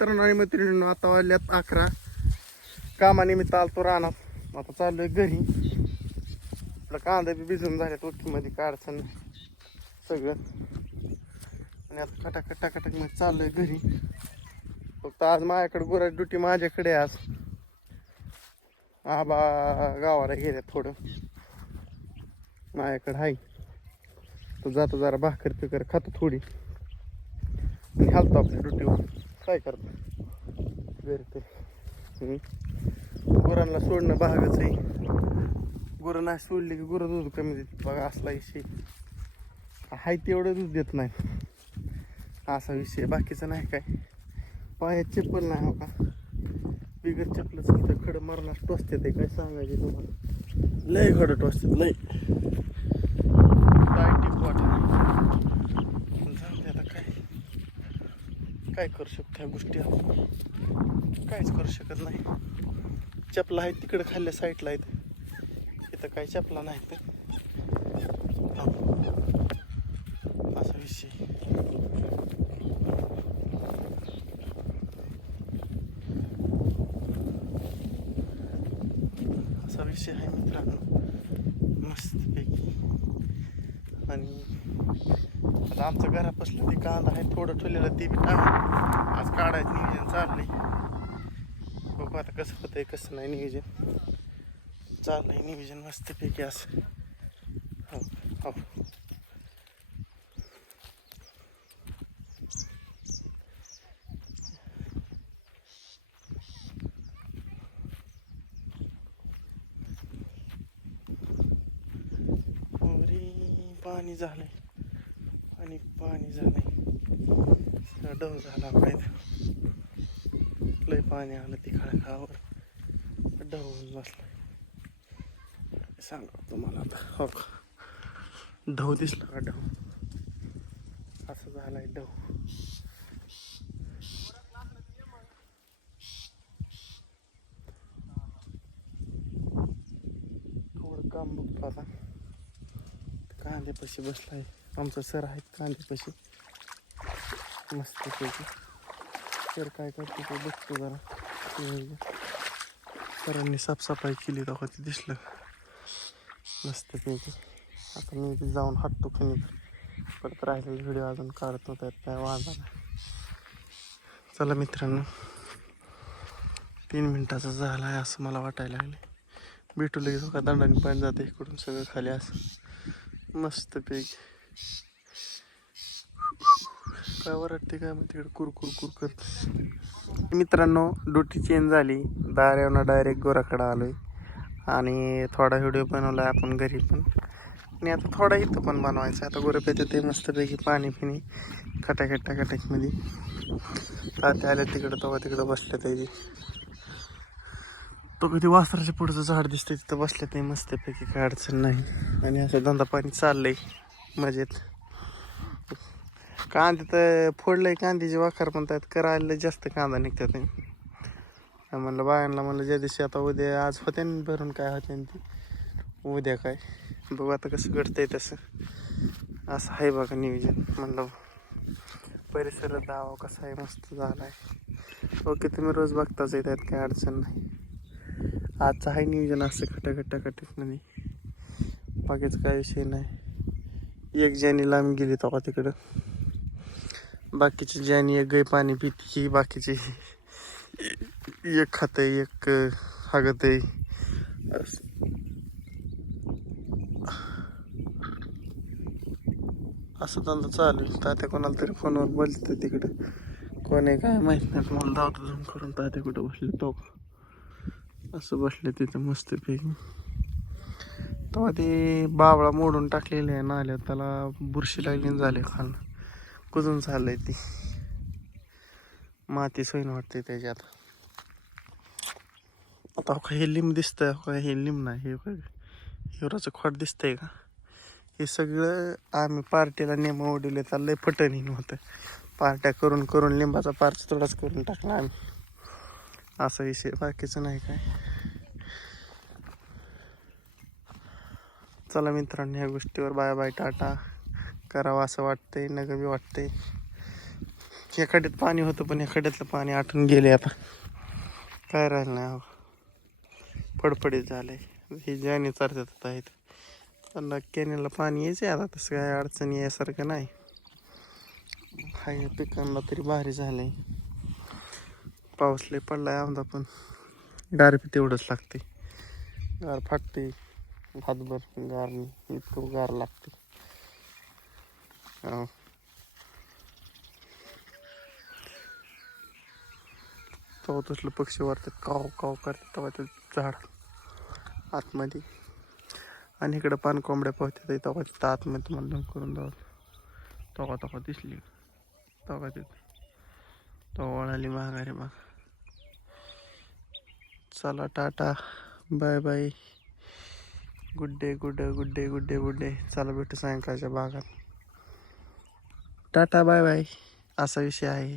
तरुण आणि मैत्रिणींनो, आता वाजल्यात 11. कामानिमित्त आलतो रानात. आता चाललोय घरी. आपला कांदा बी भिजून झाल्यात ओकीमध्ये, काय अडचण नाही सगळं. आणि आता खटाखट मध्ये चाललोय घरी. फक्त आज माझ्याकडे गुराची ड्युटी माझ्याकडे. आज आबा गावाला गेले थोडं, माझ्याकडे आहे. तो जातो जरा भाकर पिकर खातो थोडी आणि हालतो आपल्या ड्युटीवर. काय करतो घरी तर. गुरांना सोडणं भागच आहे. गुरं नाही सोडली की गुरं दूध कमी देत बघा, असला विषय आहे. तेवढं दूध देत नाही, असा विषय. बाकीचा नाही काय. पायात चप्पल नाही हो का, बिगर चप्पल चालतं. खडं मारणार टोचते ते, काय सांगायचे तुम्हाला. लय खडं टोचतात लय. जाते आता काय करू शकतो ह्या गोष्टी. आपण काहीच करू शकत नाही. चपला आहेत तिकडे खाल्ल्या साईडला आहेत, इथं काही चपला नाहीत. असा विषय. असा विषय आहे मित्रांनो, मस्तपैकी. आणि आता आमचं घरापासलं ते कांदा आहे थोडं ठेवलेलं, ते बी आज काढायचं नियोजन चाललंय. बघू आता कसं होतंय कसं नाही. नियोजन चाललंय, नियोजन मस्तपैकी असं. हो हो. पाणी झालंय, पाणी झालंय. डव झाला पाहिजे. लय पाणी आलं ती खळखावर, डव होऊन बसलाय. सांगा तुम्हाला आता. हो का, ढव दिसला का? ढव असं झालाय ढव. थोडं काम बघतो आता. कांद्यापाशी बसलाय आमचा सर, आहेत कांद्यापाशी मस्तपैकी. सर काय करतो ते बघतो जरा. सरांनी साफसफाई केली तेव्हा ते दिसलं मस्तपैकी. आता मी बी जाऊन हटतो खणी, परत राहिलेला व्हिडिओ अजून काढतो, त्यात काय वाजा नाही. चला मित्रांनो, 3 मिनिटाचा झाला आहे असं मला वाटायला लागले. भेटू लगेच का दंडाने पाणी जाते इकडून सगळं खाली असं मस्तपैकी. काय वरटते काय मग तिकडे कुरकुर करत. मित्रांनो, ड्युटी चेंज झाली. दाऱ्यावरनं डायरेक्ट गोराकडे आलोय आणि थोडा व्हिडिओ बनवला आपण घरी पण, आणि आता थोडा इथं पण बनवायचा. आता गोरं पेते ते मस्तपैकी पाणी पिणी खटाखटामध्ये. तात्या आल्या तिकडं, तेव्हा तिकडं बसल्या त्याची. तो कधी वासराच्या पुढचं झाड दिसतंय तिथं बसल्या ते मस्तपैकी, काय अडचण नाही. आणि असं धंदा पाणी चाललंय मजेत. कांदे तर फोडलंय, कांद्याची वाखार पण त्यात करायला जास्त कांदा निघतात. म्हणलं बायांना, म्हणलं ज्या दिवशी आता उद्या, आज होते भरून काय होते ती, उद्या काय बघू आता कसं घडतंय तसं. असं आहे बघा नियोजन. म्हणलं परिसरात दावा कसा आहे, मस्त झाला आहे. ओके, तुम्ही रोज बघताच आहे, त्यात काय अडचण नाही. आजचं आहे नियोजन असं खटाखटामध्ये, बाकीच काय विषय नाही. एक ज्यानी लांब गेली तेव्हा तिकडं, बाकीची ज्यानी एक गाय पाणी पिती, बाकीची एक खातंय एक हागतंय. असं धंदा चालू आहे. तात्या कोणाला तरी फोनवर बोलते तिकडं, कोण आहे काय माहित नाही. मला धावतो जाऊन करून तात्या कुठं बसले, तो असं बसले तिथं मस्तपैकी. तेव्हा ते बावळा मोडून टाकलेले आहे नाल्यात, त्याला बुरशी लागली झाले, खाणं कुजून चाललंय. ती माती सोयीन वाटते त्याच्यात. आता हे लिंब दिसतंय का? हे लिंब नाही, हे हिवराचं खोट दिसतंय का? हे सगळं आम्ही पार्टीला नेमं उडवले, चाललंय फटणी नव्हतं. पार्ट्या करून करून लिंबाचा पार्च थोडाच करून टाकला आम्ही, असा विषय. बाकीचं नाही काय. चला मित्रांनो, ह्या गोष्टीवर बाय बाय टाटा करावं असं वाटतंय, नगं बी वाटतंय. ह्या खड्ड्यात पाणी होतं पण ह्या खड्ड्यातलं पाणी आटून गेले आता. काय राहिलं नाही अहो. फडफडीत झालंय. हे ज्याने चालतात आता आहेत पण कॅनेलला पाणी यायचं आता. तसं काय अडचण यासारखं नाही. हाय पिकांना तरी भारी झालंय. पाऊस लय पडलाय आमदा पण गार बी तेवढंच लागते. गार फाटते हातभर गार इतकं गार लागते. हो. तेव्हा तसलं पक्षी वाटतात काव काव करतात तेव्हा ते झाड आतमध्ये. आणि इकडं पान कोंबड्या पोहतात तेव्हा तिथं आतमध्ये तुम्हाला दम करून जावं. तेव्हा दिसली तेव्हा तिथं तेव्हा वळाली माघारी मग. चला ta-ta bye bye. Good day good day good day good day good day. चला भेटू सायंकाळच्या भागात. टाटा बाय बाय असा विषय आहे.